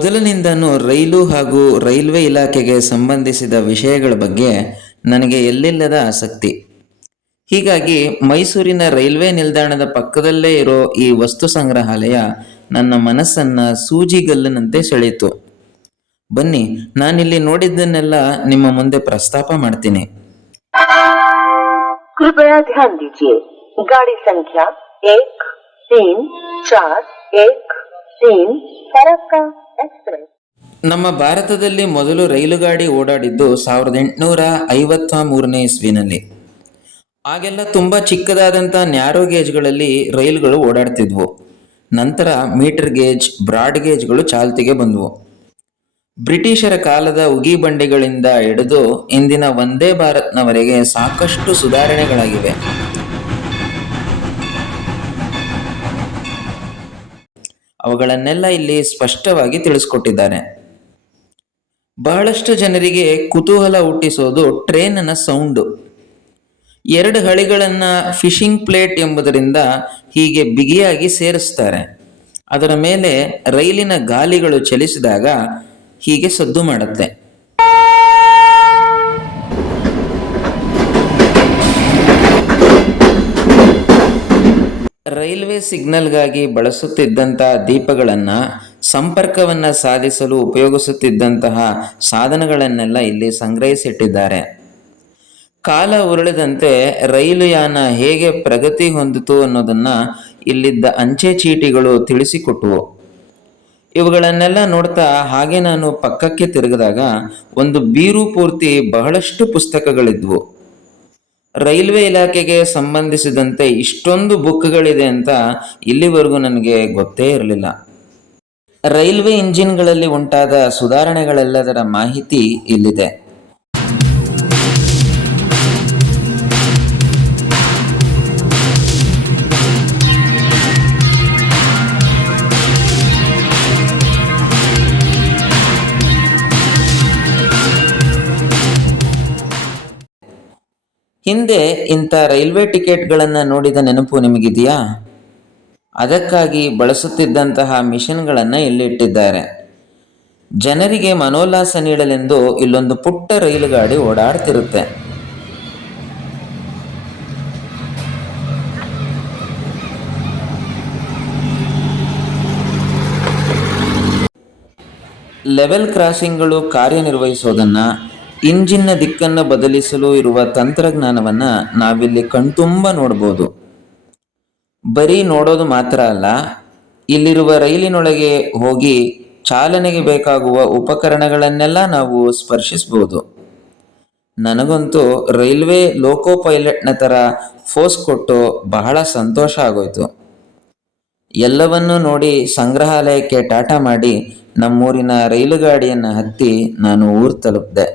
ಮೊದಲಿನಿಂದನೂ ರೈಲು ಹಾಗೂ ರೈಲ್ವೆ ಇಲಾಖೆಗೆ ಸಂಬಂಧಿಸಿದ ವಿಷಯಗಳ ಬಗ್ಗೆ ನನಗೆ ಎಲ್ಲಿಲ್ಲದ ಆಸಕ್ತಿ. ಹೀಗಾಗಿ ಮೈಸೂರಿನ ರೈಲ್ವೆ ನಿಲ್ದಾಣದ ಪಕ್ಕದಲ್ಲೇ ಇರೋ ಈ ವಸ್ತು ಸಂಗ್ರಹಾಲಯ ನನ್ನ ಮನಸ್ಸನ್ನು ಸೂಜಿಗಲ್ಲಿನಂತೆ ಸೆಳೆಯಿತು. ಬನ್ನಿ, ನಾನಿಲ್ಲಿ ನೋಡಿದ್ದನ್ನೆಲ್ಲ ನಿಮ್ಮ ಮುಂದೆ ಪ್ರಸ್ತಾಪ ಮಾಡ್ತೀನಿ. कृपया ध्यान दीजिए, गाड़ी संख्या 1341 फरक्का एक्सप्रेस. ನಮ್ಮ ಭಾರತದಲ್ಲಿ ಮೊದಲು ರೈಲುಗಾಡಿ ಓಡಾಡಿದ್ದು 1853ನೇ ಇಸ್ವಿನಲ್ಲಿ. ಆಗೆಲ್ಲ ತುಂಬ ಚಿಕ್ಕದಾದಂಥ ನ್ಯಾರೋ ಗೇಜ್ಗಳಲ್ಲಿ ರೈಲುಗಳು ಓಡಾಡ್ತಿದ್ವು. ನಂತರ ಮೀಟರ್ ಗೇಜ್, ಬ್ರಾಡ್ ಗೇಜ್ಗಳು ಚಾಲ್ತಿಗೆ ಬಂದವು. ಬ್ರಿಟಿಷರ ಕಾಲದ ಉಗಿ ಬಂಡಿಗಳಿಂದ ಹಿಡಿದು ಇಂದಿನ ವಂದೇ ಭಾರತ್ನವರೆಗೆ ಸಾಕಷ್ಟು ಸುಧಾರಣೆಗಳಾಗಿವೆ. ಅವುಗಳನ್ನೆಲ್ಲ ಇಲ್ಲಿ ಸ್ಪಷ್ಟವಾಗಿ ತಿಳಿಸ್ಕೊಟ್ಟಿದ್ದಾರೆ. ಬಹಳಷ್ಟು ಜನರಿಗೆ ಕುತೂಹಲ ಹುಟ್ಟಿಸೋದು ಟ್ರೇನಿನ ಸೌಂಡು. 2 ಹಳಿಗಳನ್ನು ಫಿಶಿಂಗ್ ಪ್ಲೇಟ್ ಎಂಬುದರಿಂದ ಹೀಗೆ ಬಿಗಿಯಾಗಿ ಸೇರಿಸ್ತಾರೆ. ಅದರ ಮೇಲೆ ರೈಲಿನ ಗಾಲಿಗಳು ಚಲಿಸಿದಾಗ ಹೀಗೆ ಸದ್ದು ಮಾಡುತ್ತೆ. ರೈಲ್ವೆ ಸಿಗ್ನಲ್ಗಾಗಿ ಬಳಸುತ್ತಿದ್ದಂತಹ ದೀಪಗಳನ್ನು, ಸಂಪರ್ಕವನ್ನು ಸಾಧಿಸಲು ಉಪಯೋಗಿಸುತ್ತಿದ್ದಂತಹ ಸಾಧನಗಳನ್ನೆಲ್ಲ ಇಲ್ಲಿ ಸಂಗ್ರಹಿಸಿಟ್ಟಿದ್ದಾರೆ. ಕಾಲ ಉರುಳಿದಂತೆ ರೈಲು ಯಾನ ಹೇಗೆ ಪ್ರಗತಿ ಹೊಂದಿತು ಅನ್ನೋದನ್ನು ಇಲ್ಲಿದ್ದ ಅಂಚೆ ಚೀಟಿಗಳು ತಿಳಿಸಿಕೊಟ್ಟವು. ಇವುಗಳನ್ನೆಲ್ಲ ನೋಡ್ತಾ ಹಾಗೆ ನಾನು ಪಕ್ಕಕ್ಕೆ ತಿರುಗಿದಾಗ ಒಂದು ಬೀರು ಪೂರ್ತಿ ಬಹಳಷ್ಟು ಪುಸ್ತಕಗಳಿದ್ವು. ರೈಲ್ವೆ ಇಲಾಖೆಗೆ ಸಂಬಂಧಿಸಿದಂತೆ ಇಷ್ಟೊಂದು ಬುಕ್ಗಳಿದೆ ಅಂತ ಇಲ್ಲಿವರೆಗೂ ನನಗೆ ಗೊತ್ತೇ ಇರಲಿಲ್ಲ. ರೈಲ್ವೆ ಇಂಜಿನ್ಗಳಲ್ಲಿ ಉಂಟಾದ ಸುಧಾರಣೆಗಳೆಲ್ಲದರ ಮಾಹಿತಿ ಇಲ್ಲಿದೆ. ಹಿಂದೆ ಇಂಥ ರೈಲ್ವೆ ಟಿಕೆಟ್ಗಳನ್ನು ನೋಡಿದ ನೆನಪು ನಿಮಗಿದೆಯಾ? ಅದಕ್ಕಾಗಿ ಬಳಸುತ್ತಿದ್ದಂತಹ ಮಿಷನ್ಗಳನ್ನು ಇಲ್ಲಿ ಇಟ್ಟಿದ್ದಾರೆ. ಜನರಿಗೆ ಮನೋಲ್ಲಾಸ ನೀಡಲೆಂದು ಇಲ್ಲೊಂದು ಪುಟ್ಟ ರೈಲುಗಾಡಿ ಓಡಾಡ್ತಿರುತ್ತೆ. ಲೆವೆಲ್ ಕ್ರಾಸಿಂಗ್ಗಳು ಕಾರ್ಯನಿರ್ವಹಿಸೋದನ್ನು, ಇಂಜಿನ್ನ ದಿಕ್ಕನ್ನು ಬದಲಿಸಲು ಇರುವ ತಂತ್ರಜ್ಞಾನವನ್ನು ನಾವಿಲ್ಲಿ ಕಣ್ತುಂಬ ನೋಡ್ಬೋದು. ಬರೀ ನೋಡೋದು ಮಾತ್ರ ಅಲ್ಲ, ಇಲ್ಲಿರುವ ರೈಲಿನೊಳಗೆ ಹೋಗಿ ಚಾಲನೆಗೆ ಬೇಕಾಗುವ ಉಪಕರಣಗಳನ್ನೆಲ್ಲ ನಾವು ಸ್ಪರ್ಶಿಸ್ಬೋದು. ನನಗಂತೂ ರೈಲ್ವೆ ಲೋಕೋ ಪೈಲಟ್ನ ಥರ ಫೋಸ್ ಕೊಟ್ಟು ಬಹಳ ಸಂತೋಷ ಆಗೋಯ್ತು. ಎಲ್ಲವನ್ನೂ ನೋಡಿ ಸಂಗ್ರಹಾಲಯಕ್ಕೆ ಟಾಟಾ ಮಾಡಿ ನಮ್ಮೂರಿನ ರೈಲುಗಾಡಿಯನ್ನು ಹತ್ತಿ ನಾನು ಊರು ತಲುಪಿದೆ.